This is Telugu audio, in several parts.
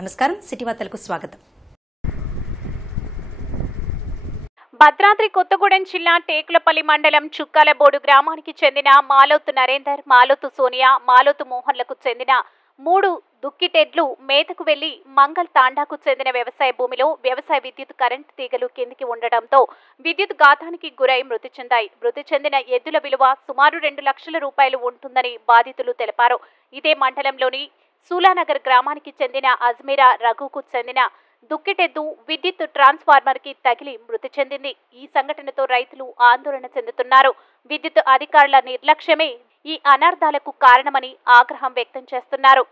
నమస్కారం, సిటీ వార్తలకు స్వాగతం. భద్రాద్రి కొత్తగూడెం జిల్లా టేకులపల్లి మండలం చుక్కాలబోడు గ్రామానికి చెందిన మాలోతు నరేందర్, మాలోతు సోనియా, మాలోతు మోహన్లకు చెందిన 3 దుక్కిటెడ్లు మేతకు వెళ్లి మంగల్ తాండాకు చెందిన వ్యవసాయ భూమిలో వ్యవసాయ విద్యుత్ కరెంటు తీగలు కిందికి ఉండడంతో విద్యుత్ ఘాతానికి గురై మృతి చెందాయి. మృతి చెందిన ఎద్దుల విలువ సుమారు 2 లక్షల రూపాయలు ఉంటుందని బాధితులు తెలిపారు. ఇదే మండలంలోని సూలానగర్ గ్రామానికి చెందిన అజ్మీరా రఘుకు చెందిన దుక్కిటెద్దు విద్యుత్ ట్రాన్స్ఫార్మర్ కి తగిలి మృతి చెందింది. ఈ సంఘటనతో రైతులు ఆందోళన చెందుతున్నారు. విద్యుత్ అధికారుల నిర్లక్ష్యమే ఈ అనర్థాలకు కారణమని ఆగ్రహం వ్యక్తం చేస్తున్నారు.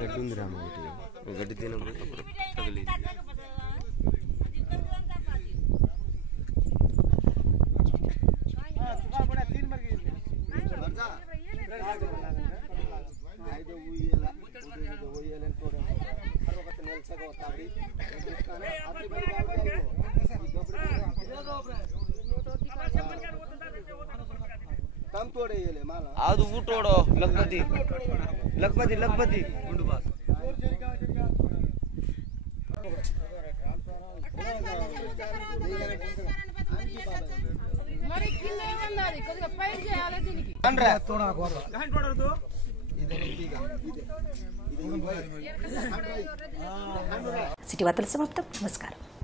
గడ్డి ఉంది రామ, గడ్డి తినప్పుడు తగిలి ಅದು ಊಟೋಡೋ ಲಕ್ಪತಿ ಲಕ್ಪತಿ ಲಕ್ಪತಿ ಉಂಡು ಬಾಸ್ సిటీ వార్తలు సమాప్తం. నమస్కారం.